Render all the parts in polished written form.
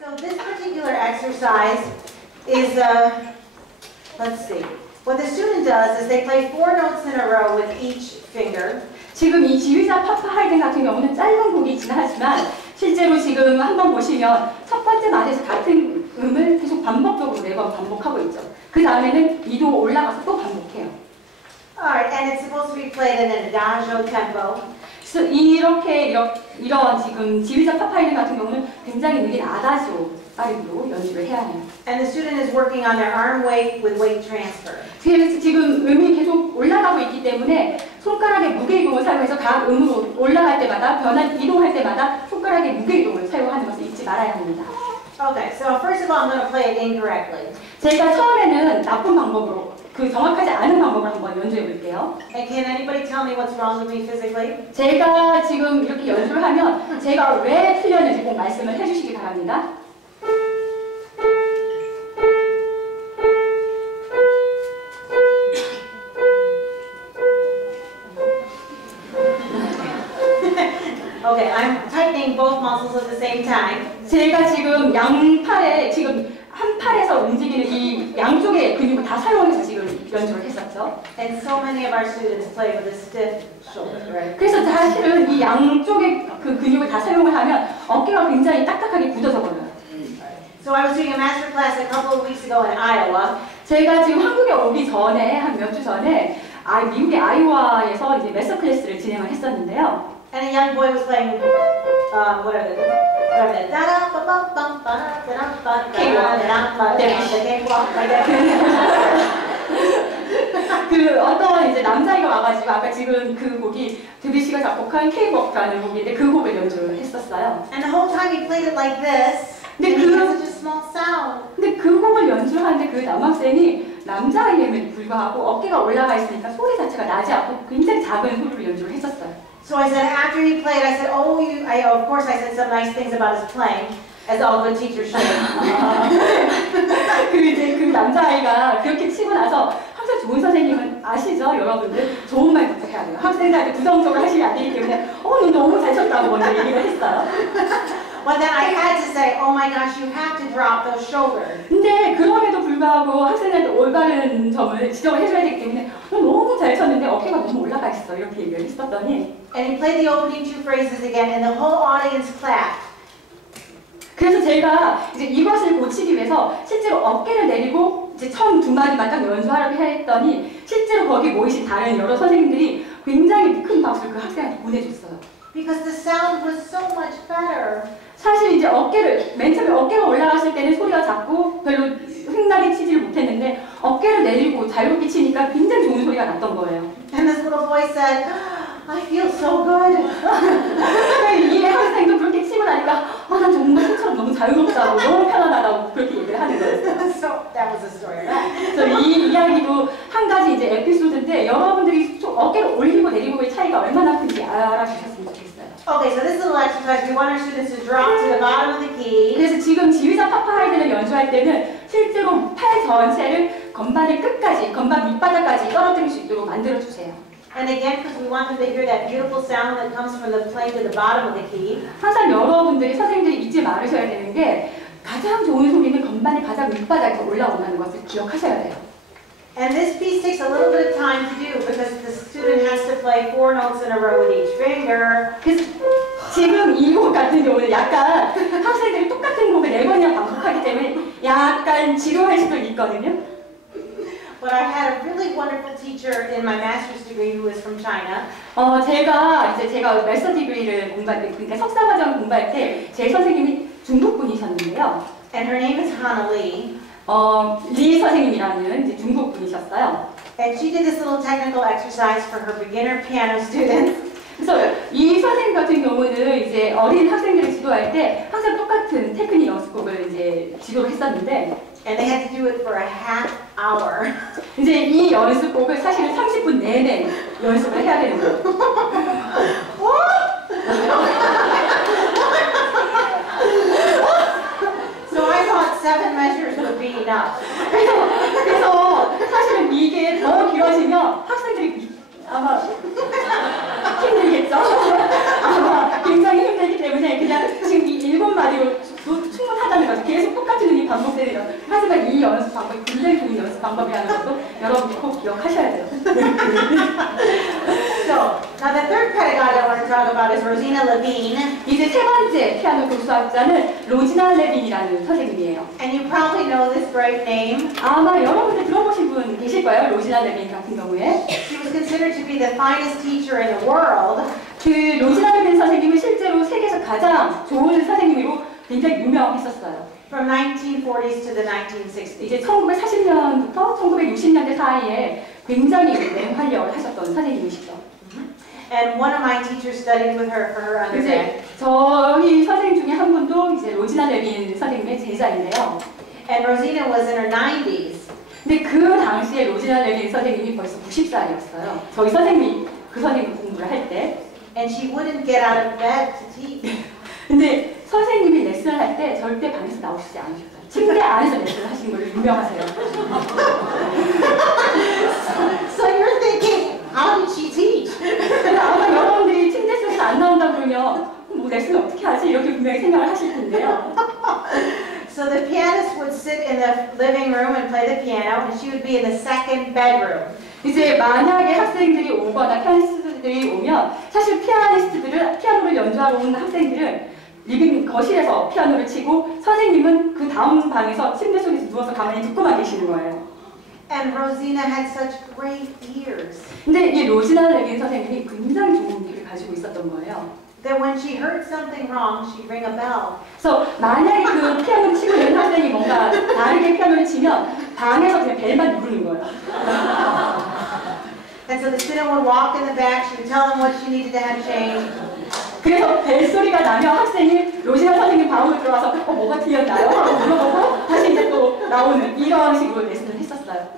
So this particular exercise is, let's see. What the student does is they play 4 notes in a row with each finger. 지금 이 지휘자 파파 하이든 같은 경우는 짧은 곡이긴 하지만 실제로 지금 한번 보시면 첫 번째 마디에서 같은 음을 계속 반복적으로 4번 반복하고 있죠. 그 다음에는 2도 올라가서 또 반복해요. Alright, and it's supposed to be played in an adagio tempo. 그래서 이런 지금 지휘자 파파 하이든 같은 경우는 굉장히 느린 아다지오 빠르기로 연주를 해야 해요. And the student is working on their arm weight with weight transfer. 그래서 지금 음이 계속 올라가고 있기 때문에 손가락의 무게 이동을 사용해서 각 음으로 올라갈 때마다 변환 이동할 때마다 손가락의 무게 이동을 사용하는 것을 잊지 말아야 합니다. Okay, so first of all, I'm going to play it incorrectly. 제가 처음에는 나쁜 방법으로 정확하지 않은 방법을 한번 연주해 볼게요. And can anybody tell me what's wrong with me physically? 제가 지금 이렇게 연주를 하면 제가 왜 틀렸는지 꼭 말씀을 해주시기 바랍니다. Okay, I'm tightening both muscles at the same time. 제가 지금 양팔에 지금 한 팔에서 움직이는 이 양쪽의 근육을 다 사용해서 지금 연주를 했었죠. And so many of our students play with a stiff shoulder, right? 그래서 사실은 이 양쪽의 그 근육을 다 사용을 하면 어깨가 굉장히 딱딱하게 굳어져 버려요. So I was doing a master class a couple of weeks ago in Iowa. 제가 지금 한국에 오기 전에 한 몇 주 전에 미국의 아이오와에서 이제 마스터 클래스를 진행을 했었는데요. And a young boy was playing whatever the da ba ba bum ba da ba da the cakewalk like that. 그 어떤 이제 남자아이가 와가지고 아까 지금 그 곡이 드뷔시가 작곡한 K-Walk라는 곡인데 그 곡을 연주를 했었어요. And the whole time he played it like this. 근데 And he had such a small sound. 근데 그 곡을 연주하는데 그 남학생이 남자아이임에도 불구하고 어깨가 올라가 있으니까 소리 자체가 나지 않고 굉장히 작은 소리로 연주를 했었어요. So I said after he played, I said, oh, of course I said some nice things about his playing, as all good teachers should. 그 남자아이가 그렇게 치고 나서 항상 좋은 선생님은 아시죠? 여러분들 좋은 말 부탁해야 돼요. 학생들한테 부정적으로 하시면 안 되기 때문에 너 너무 잘 쳤다고 먼저 얘기를 했어요. But then I had to say, oh my gosh, you have to drop those shoulders. 근데 그럼에도 불구하고 학생한테 올바른 점을 지적을 해줘야 되기 때문에 너 너무 잘 쳤는데 어깨가 너무 올라가 있어 이렇게 얘기를 했었더니 And he played the opening 2 phrases again and the whole audience clapped. 그래서 제가 이제 이것을 고치기 위해서 실제로 어깨를 내리고 이제 처음 2마디만 딱 연주하려고 했더니 실제로 거기 모이신 다른 여러 선생님들이 굉장히 큰 박수를 그 학생한테 보내줬어요. Because the sound was so much better. 사실 이제 맨 처음에 어깨가 올라갔을 때는 소리가 작고 별로 흥나게 치지를 못했는데 어깨를 내리고 자유롭게 치니까 굉장히 좋은 소리가 났던 거예요. And this little boy said, I feel so good. 이 학생도 그렇게 치고 나니까 난 정말 소처럼 너무 자유롭다고 너무 편안하다고 그렇게 얘기를 하는 거였어요. So that was the story of that. 그래서 이 이야기도 한 가지 이제 에피소드인데 여러분들이 어깨를 올리고 내리고의 차이가 얼마나 큰지 알아주셨으면 좋겠어요. Okay, so this little exercise, we want our students to drop to the bottom of the key. 그래서 지금 지휘자 파파 하이든을 연주할 때는 실제로 팔 전체를 건반의 끝까지, 건반 밑바닥까지 떨어뜨릴 수 있도록 만들어 주세요. And again, because we want them to hear that beautiful sound that comes from the playing to the bottom of the key. 항상 여러분들이 선생님들이 잊지 말으셔야 되는 게 가장 좋은 소리는 건반의 가장 밑바닥에 올라온다는 것을 기억하셔야 돼요. And this piece takes a little bit of time to do because the student has to play 4 notes in a row with each finger. 그래서 지금 이 곡 같은 경우는 약간 학생들이 똑같은 곡을 4번이나 반복하기 때문에 약간 지루할 수도 있거든요. But I had a really wonderful teacher in my master's degree who is from China. 제가 마스터 디그리를 공부할 때, 그러니까 석사과정 공부할 때 제 선생님이 중국 분이셨는데요. And her name is Hana Lee. 리 선생님이라는 이제 중국 분이셨어요. And she did this little technical exercise for her beginner piano students. 그래서 이 선생님 같은 경우는 이제 어린 학생들을 지도할 때 항상 똑같은 테크닉 연습곡을 이제 지도를 했었는데, And they had to do it for a half hour. 이제 이 연습곡을 사실은 30분 내내 연습을 해야 되는 거예요. So I thought 7 measures would be enough. 그래서 사실은 이게 더 길어지면 학생들이 아마 힘들겠죠? 아마 굉장히 힘들기 때문에 그냥 지금 이 7마디로 충분하다는 걸 꼭 기억하셔야 돼요. So, now the third pedagogue I want to talk about is Rosina Levine. 이제 세 번째 피아노 교수학자는 로지나 레빈이라는 선생님이에요. And you probably know this great name. 아마 여러분들 들어보신 분 계실 거예요. 로지나 레빈 같은 경우에. She was considered to be the finest teacher in the world. 그 로지나 레빈 선생님은 실제로 세계에서 가장 좋은 선생님으로 굉장히 유명했었어요. From 1940s to the 1960s. 이제 1940년부터 1960년대 사이에 굉장히 맹활약을 하셨던 선생님이시죠. And one of my teachers studied with her for her undergrad. 이제 저희 선생님 중에 한 분도 이제 로지나 레빈 선생님의 제자인데요. And Rosina was in her 90s. 근데 그 당시에 로지나 레빈 선생님이 벌써 90살이었어요. 저희 선생님이 그 선생님 공부를 할 때. And she wouldn't get out of bed to teach. 근데 선생님이 레슨을 할 때 절대 방에서 나오시지 않으셨어요. 침대 안에서 레슨을 하시는 걸로 유명하세요. So you're thinking, how did she teach? 아마 여러분들이 침대 속에서 안 나온다 그러면 뭐 레슨을 어떻게 하지? 이렇게 분명히 생각을 하실 텐데요. So the pianist would sit in the living room and play the piano, and she would be in the second bedroom. 이제 만약에 학생들이 오거나 피아니스트들이 오면 사실 피아노를 연주하러 온 학생들은 리빙 거실에서 피아노를 치고 선생님은 그 다음 방에서 침대 속에서 누워서 가만히 듣고만 계시는 거예요. And Rosina had such great ears 근데 이 로지나 레빈 선생님이 굉장히 좋은 귀를 가지고 있었던 거예요. that when she heard something wrong, she'd ring a bell. 그래서 만약에 그 피아노를 치고 있는 학생이 뭔가 다르게 피아노를 치면 방에서 그냥 벨만 누르는 거예요. And so the student would walk in the back, she would tell them what she needed to have changed. 그래서 벨소리가 나면 학생이 로지나 선생님 방으로 들어와서 뭐가 틀렸나요? 하고 물어보고 다시 이제 또 나오는 이런 식으로 레슨을 했었어요.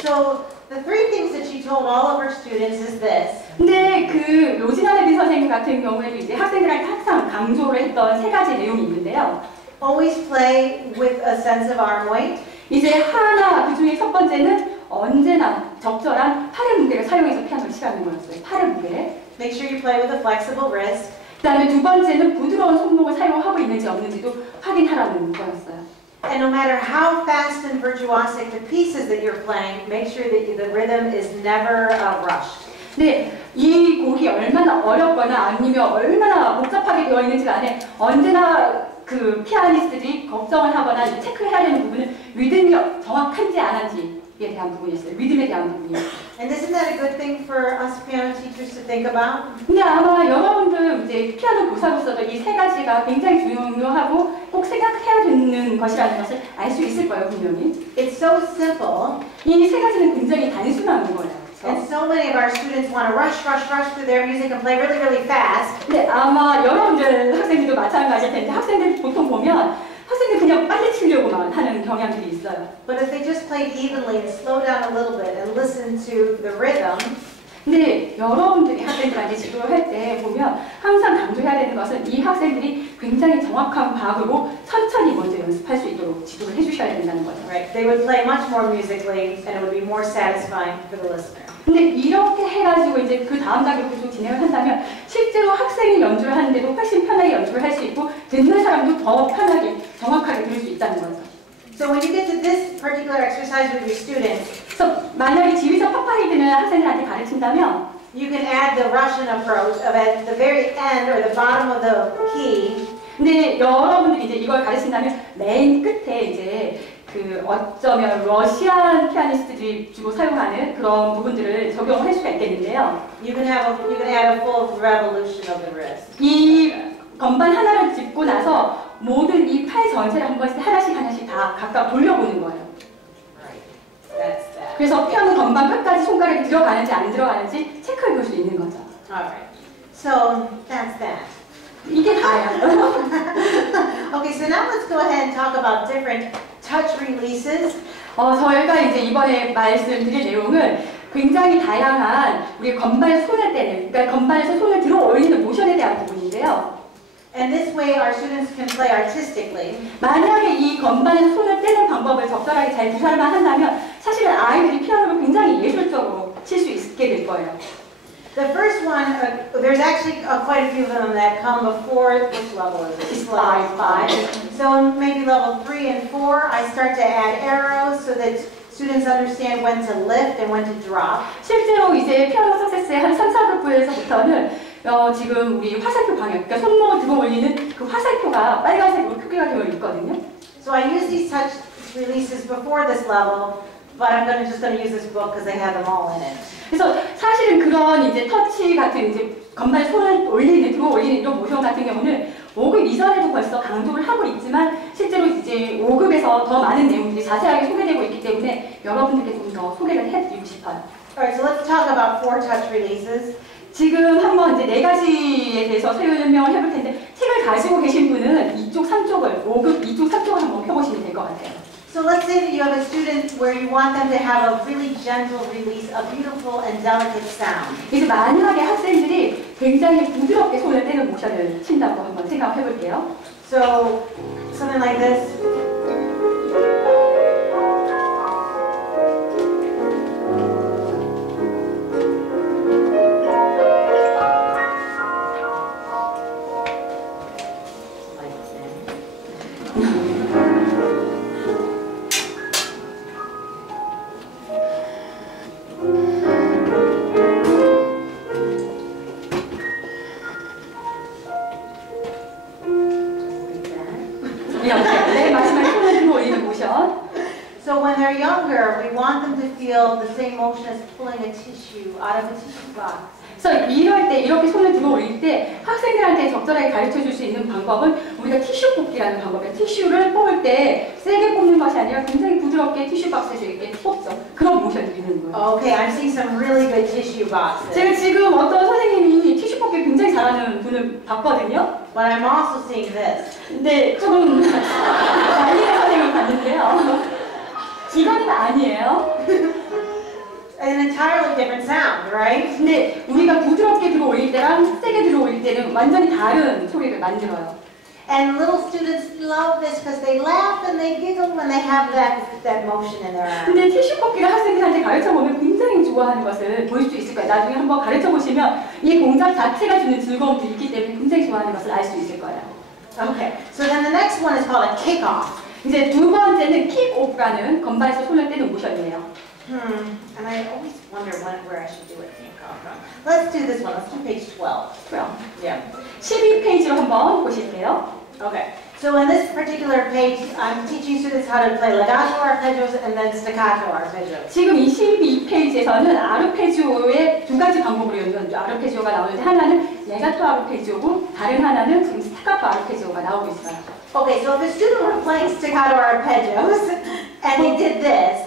So the three things that she told all of her students is this. 근데 그 로지나 레빈 선생님 같은 경우에도 이제 학생들한테 항상 강조를 했던 세 가지 내용이 있는데요. Always play with a sense of arm weight. 이제 하나 그 중에 첫 번째는 언제나 적절한 팔의 무게를 사용해서 피아노를 치라는 거였어요. 팔의 무게. Make sure you play with a flexible wrist. 그 다음에 두 번째는 부드러운 손목을 사용하고 있는지 없는지도 확인하라는 거였어요. And no matter how fast and virtuosic the pieces that you're playing, make sure that the rhythm is never rushed. 네, 이 곡이 얼마나 어렵거나 아니면 얼마나 복잡하게 되어 있는지 간에 언제나 그 피아니스트들이 걱정을 하거나 체크해야 되는 부분은 리듬이 정확한지 안 한지에 대한 부분이었어요. 리듬에 대한 부분이요. And isn't that a good thing for us piano teachers to think about? 근데 아마 여러분들 이제 피아노 교사로서도 이 세 가지가 굉장히 중요하고 꼭 생각해야 되는 것이라는 것을 알 수 있을 거예요, 분명히. It's so simple, 이 세 가지는 굉장히 단순한 거예요. and so many of our students want to rush through their music and play really, really fast. 근데 아마 여러분들 학생들도 마찬가지일 텐데 학생들 보통 보면 학생들 그냥 빨리 치려고만 하는 경향들이 있어요. But if they just played evenly and slow down a little bit and listen to the rhythm, 근데 여러분들이 학생들한테 지도를 할 때 보면 항상 강조해야 되는 것은 이 학생들이 굉장히 정확한 박으로 천천히 먼저 연습할 수 있도록 지도를 해주셔야 된다는 거죠. right? They would play much more musically, and it would be more satisfying for the listener. 근데 이렇게 해가지고 이제 그 다음 단계로 계속 진행을 한다면 실제로 학생이 연주를 하는데도 훨씬 편하게 연주를 할 수 있고 듣는 사람도 더 편하게 정확하게 들을 수 있다는 거죠. So when you get to this particular exercise with your students, 그래서 만약에 지휘자 파파이드는 학생들한테 가르친다면 you can add the Russian approach of at the very end or the bottom of the key. 근데 여러분들이 이제 이걸 가르친다면 맨 끝에 이제 그 어쩌면 러시안 피아니스트들이 주로 사용하는 그런 부분들을 적용을 할 수가 있겠는데요. You can add a full revolution of the wrist. 이 건반 하나를 짚고 나서 모든 이 팔 전체를 한 번씩 하나씩 다 각각 돌려보는 거예요. Right. That's that. 그래서 피아노 건반 끝까지 손가락이 들어가는지 안 들어가는지 체크해 볼 수 있는 거죠. All right. So that's that. 이게 다예요. Okay, so now let's go ahead and talk about different touch releases. 저희가 이제 이번에 말씀드릴 내용은 굉장히 다양한 우리 건반에 손을 떼는, 그러니까 건반에서 손을 들어 올리는 모션에 대한 부분인데요. And this way our students can play artistically. 만약에 이 건반에서 손을 떼는 방법을 적절하게 잘 구사만 한다면 사실은 아이들이 피아노를 굉장히 예술적으로 칠 수 있게 될 거예요. The first one, there's actually quite a few of them that come before, which level is it? It's five. So in maybe level 3 and 4, I start to add arrows so that students understand when to lift and when to drop. 실제로 이제 피아노 석세스의 한 3, 4급부에서부터는 지금 우리 화살표 방향, 그러니까 손목을 들어 올리는 그 화살표가 빨간색으로 표기가 되어 있거든요. So I used these touch releases before this level, but I'm just going to use this book because they have them all in it. 그래서 사실은 그런 이제 터치 같은 이제 건반에 손을 올리는, 들어 올리는 이런 모션 같은 경우는 5급 이전에도 벌써 강조를 하고 있지만 실제로 이제 5급에서 더 많은 내용들이 자세하게 소개되고 있기 때문에 여러분들께 좀 더 소개를 해드리고 싶어요. Alright, so let's talk about 4 touch releases. 지금 한번 이제 4가지에 대해서 설명을 해볼 텐데 책을 가지고 계신 분은 2쪽, 3쪽을 5급 2쪽, 3쪽을 한번 펴보시면 될 것 같아요. So let's say that you have a student where you want them to have a really gentle release, a beautiful and delicate sound. 이제 만약에 학생들이 굉장히 부드럽게 손을 떼는 모션을 친다고 한번 생각해 볼게요. So something like this. 네, 마지막에 손을 들어 올리는 모션. So when they're younger, we want them to feel the same motion as pulling a tissue out of a tissue box. 그래서 이럴 때 이렇게 손을 들어 올릴 때 학생들한테 적절하게 가르쳐 줄 수 있는 방법은 우리가 티슈 뽑기라는 방법이에요. 티슈를 뽑을 때 세게 뽑는 것이 아니라 굉장히 부드럽게 티슈 박스에서 이렇게 뽑죠. 그런 모션이 있는 거예요. Okay, I'm seeing some really good tissue boxes. 제가 지금 어떤 선생님이 티슈 뽑기 굉장히 잘하는 분을 봤거든요. But I'm also seeing this. 근데 조금 아니의 선생님을 봤는데요. 이거는 아니에요. An entirely different sound, right? 근데 우리가 부드럽게 들어 올릴 때랑 세게 들어 올릴 때는 완전히 다른 소리를 만들어요. And little students love this because they laugh and they giggle when they have that motion in their arm. 근데 티슈 뽑기를 학생들한테 가르쳐 보면 굉장히 좋아하는 것을 보일 수 있을 거예요. 나중에 한번 가르쳐 보시면 이 동작 자체가 주는 즐거움도 있기 때문에 굉장히 좋아하는 것을 알 수 있을 거예요. Okay, so then the next one is called a kickoff. 이제 두 번째는 킥오프라는 건반에서 손을 떼는 모션이에요. And I always wonder where I should do a kickoff from. Let's do this one. Let's do page 12. 그럼 Yeah. 12페이지로 한번 보실게요. Okay. So in this particular page, I'm teaching students how to play legato arpeggios and then staccato arpeggios. 지금 이 12페이지에서는 아르페지오의 두 가지 방법으로 연주하는 아르페지오가 나오는데 하나는 레가토 아르페지오고 다른 하나는 지금 스타카토 아르페지오가 나오고 있어요. Okay, so if a student were playing staccato arpeggios and they did this,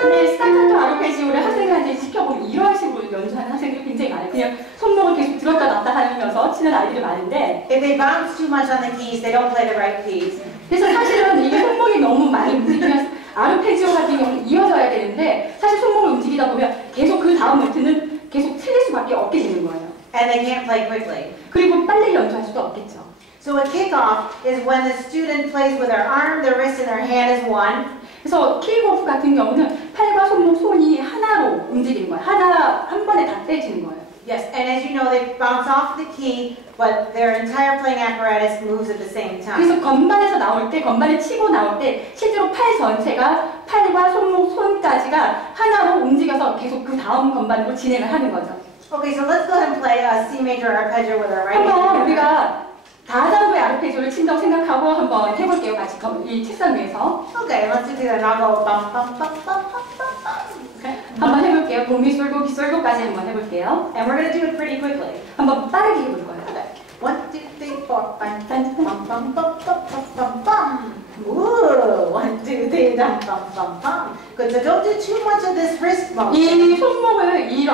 근데 스타카토 아르페지오를 학생들한테 시켜보면 이런 식으로 연주하는 학생들이 굉장히 많아요. 그냥 손목을 계속 들었다 놨다 하면서 치는 아이들이 많은데 if they bounce too much on the keys, they don't play the right keys. 그래서 사실은 이게 손목이 너무 많이 움직이면 아르페지오 같은 경우는 이어져야 되는데 사실 손목을 움직이다 보면 계속 그 다음 노트는 계속 틀릴 수밖에 없게 되는 거예요. And they can't play quickly. 그리고 빨리 연주할 수도 없겠죠. So a kickoff is when the student plays with their arm, their wrist, and their hand as one. 그래서 킥오프 같은 경우는 팔과 손목, 손이 하나로 움직이는 거예요. 한 번에 다 떼지는 거예요. Yes, and as you know, they bounce off the key, but their entire playing apparatus moves at the same time. 그래서 건반에서 나올 때, 건반을 치고 나올 때 실제로 팔 전체가 팔과 손목, 손까지가 하나로 움직여서 계속 그 다음 건반으로 진행을 하는 거죠. Okay, so let's go ahead and play a C major arpeggio with our right 한번 hand. 우리가 다단도의 아르페지오를 친다고 생각하고 한번 해볼게요. 같이 이 책상 위에서. Okay, let's do that. And I'll go bum bum bum bum bum bum bum. 한번 해볼게요. 도미솔도 기솔도까지 한번 해볼게요. And we're going to do it pretty quickly. 한번 빠르게 해볼 거예요. Okay. 1, 2, 3, 4, 5, 6, bum bum bum bum bum bum bum. Ooh, 1, 2, 3, bum bum bum bum. Good. So don't do too much of this wrist motion. 이 손목을 이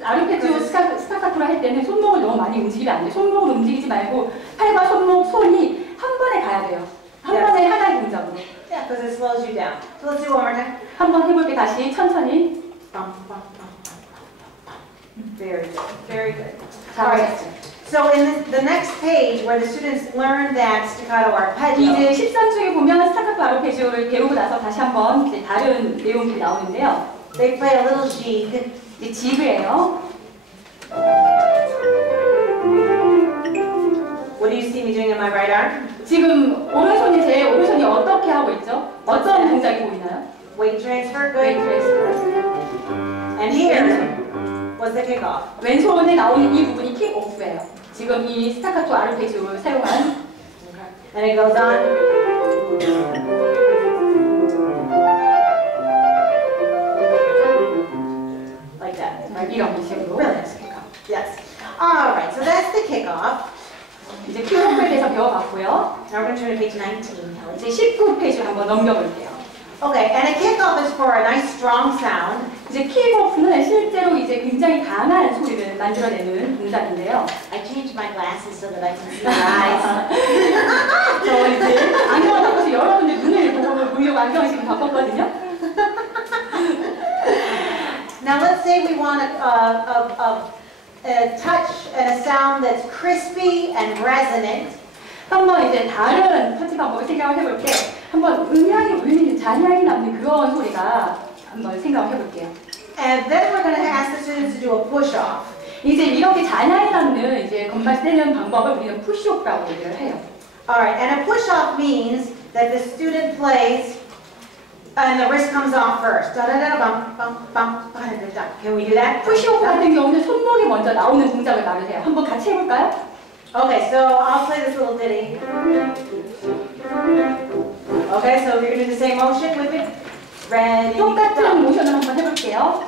아르페지오 스타카토를 할 때는 손목을 너무 많이 움직이면 안 돼요. 손목을 움직이지 말고 팔과 손목, 손이 한 번에 가야 돼요. 한 번에 하나의 동작으로. Yeah, because it slows you down. So let's do one more time. 한번 해볼게 다시 천천히. Bum bum bum bum bum bum. Very good. Very good. 잘하셨어요. So in the next page where the students learn that staccato arpeggio, 이제 13쪽에 보면 스타카토 아르페지오를 배우고 나서 다시 한번 이제 다른 내용들이 나오는데요. they play a little jig. 이제 지그예요. What do you see me doing in my right arm? 지금 오른손이 제 오른손이 어떻게 하고 있죠? 어떤 동작이 보이나요? Weight transfer, 웨이트 good. 트랜스퍼. And here was the kickoff. 왼손에 나오는 이 부분이 킥오프예요. 지금 이 스타카토 아르페지오를 사용한 And it goes on. Like that. 이런 식으로. Really nice kickoff. Yes. All right, so that's the kickoff. 이제 킥오프에 대해서 배워봤고요. Now we're going to turn to page 19, Kelly. 이제 19페이지를 한번 넘겨볼게요. Okay, and a kickoff is for a nice strong sound. 이제 킥오프는 실제로 이제 굉장히 강한 소리를 만들어내는 동작인데요. I changed my glasses so that I can see your eyes. 저 이제 안경을 바꿔서 여러분들 눈을 보려고 안경을 지금 바꿨거든요. Now let's say we want a touch and a sound that's crispy and resonant. 한번 이제 다른 터치 방법을 생각을 해볼게. 한번 음향이 울리는 잔향이 남는 그런 소리가 한번 생각을 해볼게요. And then we're going to ask the students to do a push-off. 이제 이렇게 잔향이 남는 이제 건반 떼는 방법을 우리는 푸시오프라고 얘기를 해요. Alright, and a push-off means that the student plays and the wrist comes off first. Da-da-da-bum, bum, bum, ba-da-da-da. Can we do that? 푸시오프 같은 경우는 손목이 먼저 나오는 동작을 말을 해요. 한번 같이 해볼까요? Okay, so I'll play this little ditty. Okay, so we're going to do the same motion with it. Ready, 똑같은 go. 모션을 한번 해볼게요.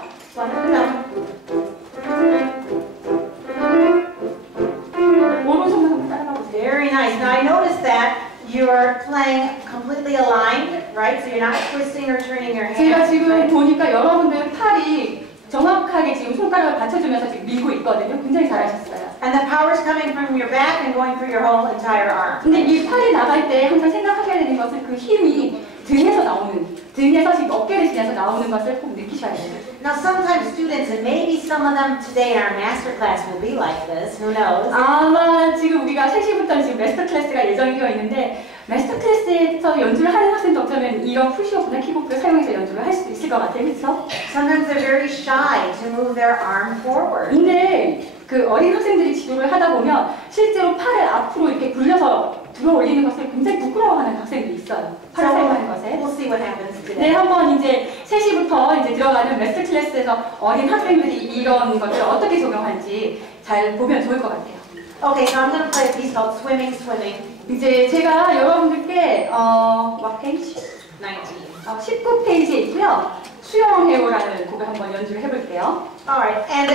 오른손만 한번 따라가보세요. Very nice. Now I noticed that you're playing completely aligned, right? So you're not twisting or turning your 제가 hands. 지금 right? 보니까 여러분들 팔이 정확하게 지금 손가락을 받쳐주면서 지금 밀고 있거든요. 굉장히 잘하셨어요. And the power's coming from your back and going through your whole entire arm. 근데 이 팔이 나갈 때 항상 생각하셔야 되는 것은 그 힘이 등에서 나오는, 등에서 지금 어깨를 지나서 나오는 것을 꼭 느끼셔야 돼요. Now sometimes students, and maybe some of them today in our master class will be like this, who knows? 아마 지금 우리가 3시부터 지금 마스터 클래스가 예정이 되어 있는데 마스터 클래스에서 연주를 하는 학생도 어쩌면 이런 푸시오프나 킥오프를 사용해서 연주를 할 수도 있을 것 같아요. 그렇죠? Sometimes they're very shy to move their arm forward. 근데 그 어린 학생들이 지도를 하다 보면 실제로 팔을 앞으로 이렇게 굴려서 들어 올리는 것을 굉장히 부끄러워하는 학생들이 있어요. 팔을 사용하는 것에. We'll see what happens 네, today. 한번 이제 3시부터 이제 들어가는 마스터 클래스에서 어린 학생들이 이런 것을 어떻게 적용하는지 잘 보면 좋을 것 같아요. Okay, so I'm going to play a piece called Swimming, Swimming, 이제 제가 여러분들께 what page? 19. 19페이지에 있고요. 수영해요라는 곡을 한번 연주를 해볼게요. Alright, and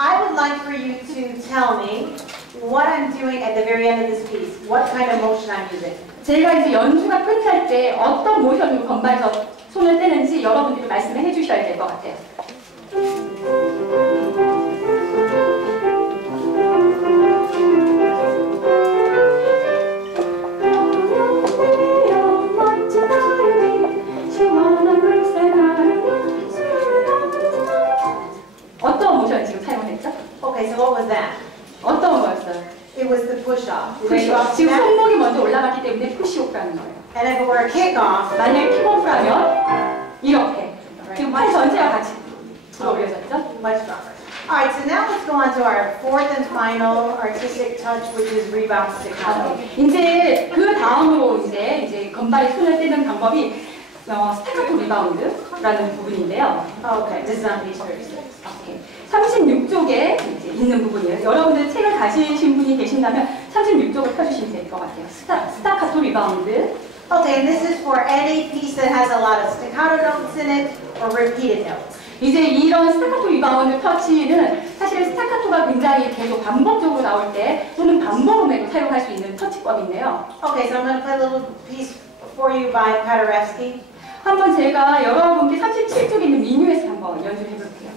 I would like for you to tell me what I'm doing at the very end of this piece, what kind of motion I'm using. 제가 이제 연주가 끝날 때 어떤 모션으로 건반에서 손을 떼는지 여러분들이 말씀을 해주셔야 될 것 같아요. 어떤 모션 지금 사용했죠? Okay, so what was that? 어떤 거였어요? It was the push-off. 푸시오프. 지금 손목이 먼저 올라갔기 때문에 푸시오프라는 거예요. And if it were a kick-off, 만약에 킥오프라면 이렇게 지금 팔 전체가 같이 들어 올려졌죠? much stronger. Alright, so now let's go on to our fourth and final artistic touch, which is rebound staccato. 이제 그 다음으로 이제 건반에 손을 떼는 방법이 스타카토 리바운드라는 부분인데요. Okay, this is on page 36. 36쪽에 이제 있는 부분이에요. 여러분들 책을 가지신 분이 계신다면 36쪽을 펴주시면 될 것 같아요. 스타카토 리바운드. Okay, and this is for any piece that has a lot of staccato notes in it or repeated notes. 이제 이런 스타카토 리바운드 터치는 사실 스타카토가 굉장히 계속 반복적으로 나올 때 또는 반복음에도 사용할 수 있는 터치법인데요. Okay, so I'm going to play a little piece for you by Paderewski. 한번 제가 여러분께 37쪽에 있는 미뉴에서 한번 연주를 해볼게요.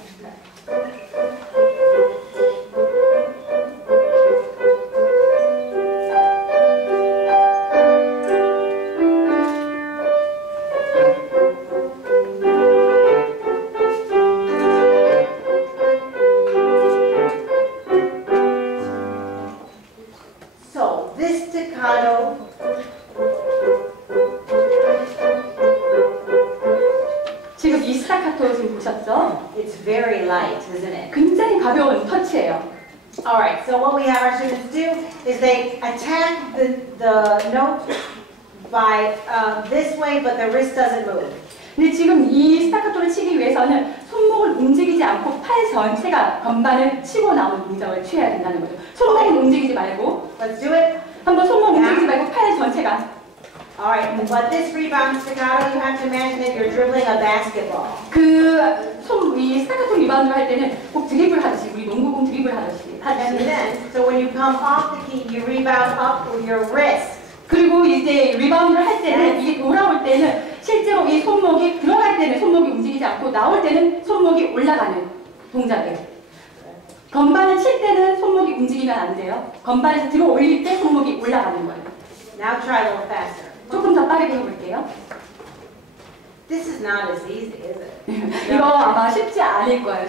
So, this staccato 지금 이 스타카토 지금 보셨죠? it's very light, isn't it? 굉장히 가벼운 터치예요. All right, so what we have our students do is they attack the note by this way, but the wrist doesn't move. 근데 지금 이 스타카토를 치기 위해서는 손목을 움직이지 않고 팔 전체가 건반을 치고 나오는 동작을 취해야 된다는 거죠. 손목은 움직이지 말고 Let's do it. 한번 손목 움직이지 말고 팔 전체가. All right, but this rebound staccato, you have to imagine that you're dribbling a basketball. 이 스타카토 리바운드를 할 때는 꼭 드리블 하듯이 우리 농구공 드리블 하듯이. And then, so when you come off the key, you rebound up with your wrist. 그리고 이제 리바운드를 할 때는 이게 돌아올 때는 실제로 이 손목이 들어갈 때는 손목이 움직이지 않고 나올 때는 손목이 올라가는 동작이에요. 건반을 칠 때는 손목이 움직이면 안 돼요. 건반에서 들어 올릴 때 손목이 올라가는 거예요. Now try a little faster. 조금 더 빠르게 해볼게요. This is not as easy, is it? 이거 아마 쉽지 않을 거예요.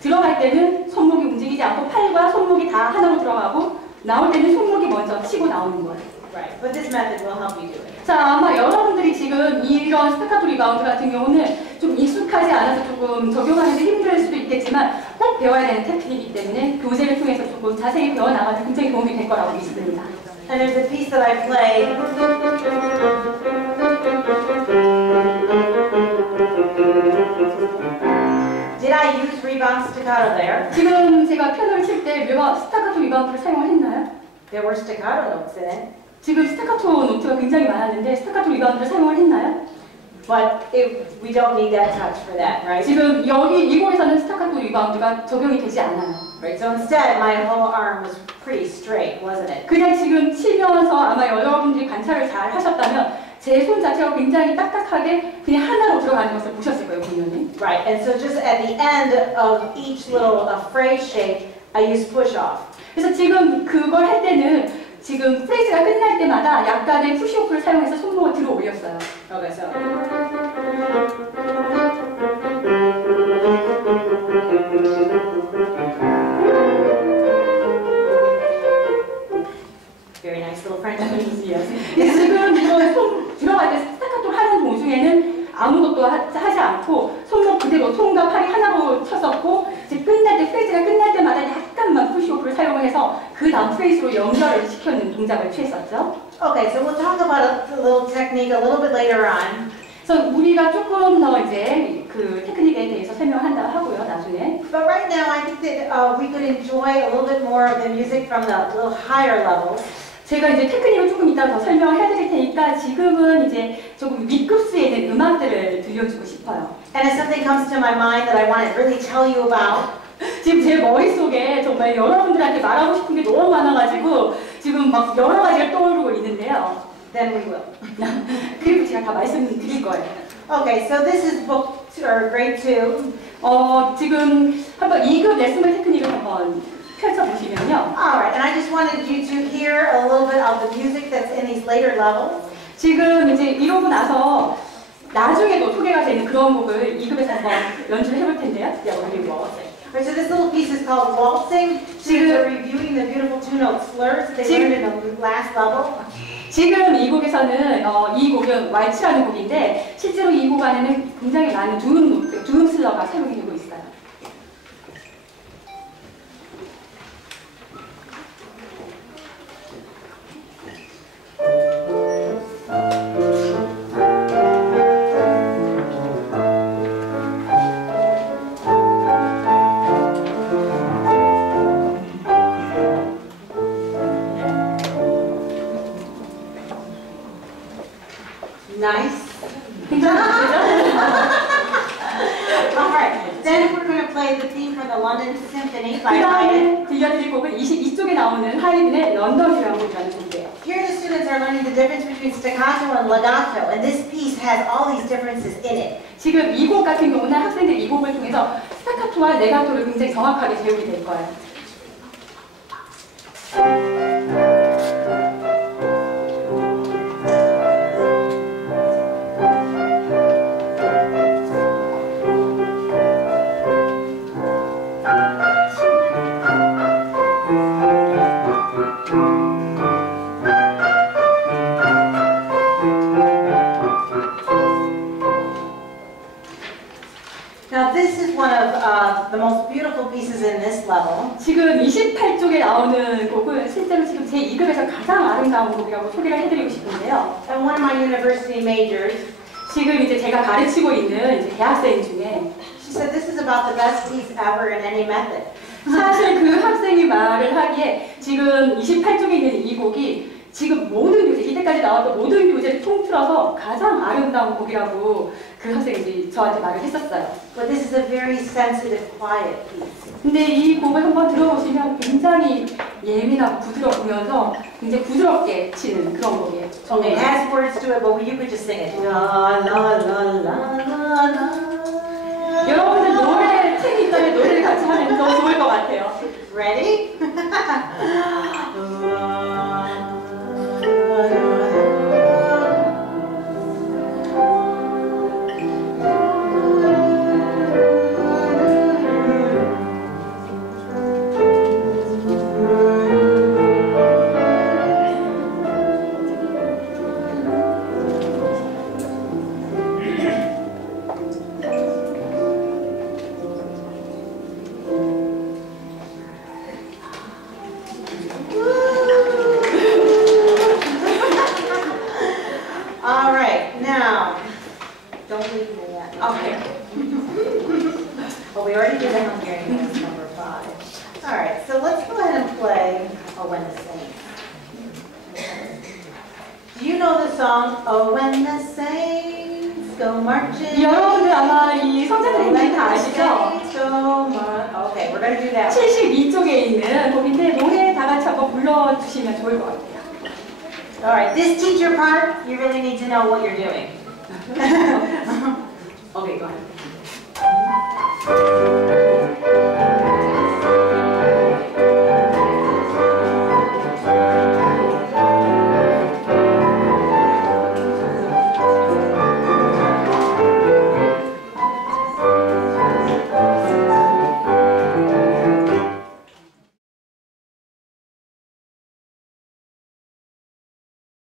들어갈 때는 손목이 움직이지 않고 팔과 손목이 다 하나로 들어가고 나올 때는 손목이 먼저 치고 나오는 거예요. Right, but this method will help you do it. 자, 아마 여러분들이 지금 이런 스타카토 리바운드 같은 경우는 좀 익숙하지 않아서 조금 적용하는데 힘들 수도 있겠지만 꼭 배워야 되는 테크닉이기 때문에 교재를 통해서 조금 자세히 배워나가면 굉장히 도움이 될 거라고 믿습니다. And there's a piece that I play. Did I use rebound staccato there? 지금 제가 피아노를 칠 때 스타카토 리바운드를 사용을 했나요? There were staccato notes in it. 지금 스타카토 노트가 굉장히 많았는데 스타카토 리바운드를 사용을 했나요? But we don't need that touch for that, right? 지금 여기 이곳에서는 스타카토 리바운드가 적용이 되지 않아요. Right. So instead, my whole arm was pretty straight, wasn't it? 그냥 지금 치면서 아마 여러분들이 관찰을 잘 하셨다면 제 손 자체가 굉장히 딱딱하게 그냥 하나로 들어가는 것을 보셨을 거예요, 보면은. Right. And so just at the end of each little phrase shape, I use push off. 그래서 지금 그걸 할 때는 지금 프레이즈가 끝날 때마다 약간의 푸시오프를 사용해서 손목을 들어 올렸어요. Okay, so. Very nice little French piece. 지금 이거 손 들어갈 때 스타카토를 하는 도중에는 아무것도 하지 않고 손목 그대로 손과 팔이 하나로 쳤었고 이제 끝날 때 프레이즈가 끝날 때마다 약간만 푸시오프를 사용을 해서 그 다음 프레이즈로 연결을 시켜는 동작을 취했었죠. Okay, so we'll talk about a little technique a little bit later on. 그래서 우리가 조금 더 이제 그 테크닉에 대해서 설명한다 하고요, 나중에. But right now, I think that we could enjoy a little bit more of the music from the little higher levels. 제가 이제 테크닉을 조금 이따 더 설명을 해드릴 테니까 지금은 이제 조금 윗급수에 있는 음악들을 들려주고 싶어요. And if something comes to my mind that I want to really tell you about, 지금 제 머릿속에 정말 여러분들한테 말하고 싶은 게 너무 많아가지고 지금 막 여러 가지가 떠오르고 있는데요. then we will. 그리고 제가 다 말씀드릴 거예요. Okay, so this is book or grade 2. 지금 한번 2급 레슨벨 테크닉을 한번 펼쳐보시면요. Alright, and I just wanted you to hear a little bit of the music that's in these later levels. 지금 이제 이러고 나서 나중에도 소개가 되는 그런 곡을 2급에서 한번 연주를 해볼 텐데요. Right, so this little piece is called Waltzing. Students are reviewing the beautiful two-note slurs that they learned in the last level. 지금 이 곡에서는 이 곡은 왈츠라는 곡인데 실제로 이 곡 안에는 굉장히 많은 두음 슬러가 사용이 되고 있어요. Nice. 괜찮으시죠? Alright, then we're going to play the theme for the London Symphony 그 by 다음에 Haydn. 들려드릴 곡은 22쪽에 나오는 하이든의 런던 휴양곡이라는 곡이에요. Here the students are learning the difference between staccato and legato, and this piece has all these differences in it. 지금 이 곡 같은 경우는 학생들이 이 곡을 통해서 스타카토와 레가토를 굉장히 정확하게 배우게 될 거예요. Now this is one of the most beautiful pieces in this level. 지금 28쪽에 나오는 곡은 실제로 지금 제 2급에서 가장 아름다운 곡이라고 소개를 해드리고 싶은데요. And one of my university majors, 지금 이제 제가 가르치고 있는 이제 대학생 중에 she said this is about the best piece ever in any method. 사실 그 학생이 말을 하기에 지금 28쪽에 있는 이 곡이 지금 모든 교재, 이때까지 나왔던 모든 교재를 통틀어서 가장 아름다운 곡이라고 그 학생이 이제 저한테 말을 했었어요. But this is a very sensitive, quiet piece. 근데 이 곡을 한번 들어보시면 굉장히 예민하고 부드러우면서 굉장히 부드럽게 치는 그런 곡이에요. Okay, it has words to it, but you could just sing it. La la la la la la. 여러분들 노래 책이 있다면 노래를 같이 하면 더 좋을 것 같아요. Ready? All right, now, don't leave me yet. Okay. Well, we already did the Hungarian dance number 5. All right, so let's go ahead and play Oh When the Saints. Do you know the song Oh When the Saints Go Marching? 여러분들 아마 이 Oh 성자들의 when 곡 다 the 아시죠? saints go mar- Okay, we're gonna do that. 72쪽에 있는 곡인데 노래 다 같이 한번 불러주시면 좋을 것 같아요. All right, this teacher part, you really need to know what you're doing. Okay, go ahead.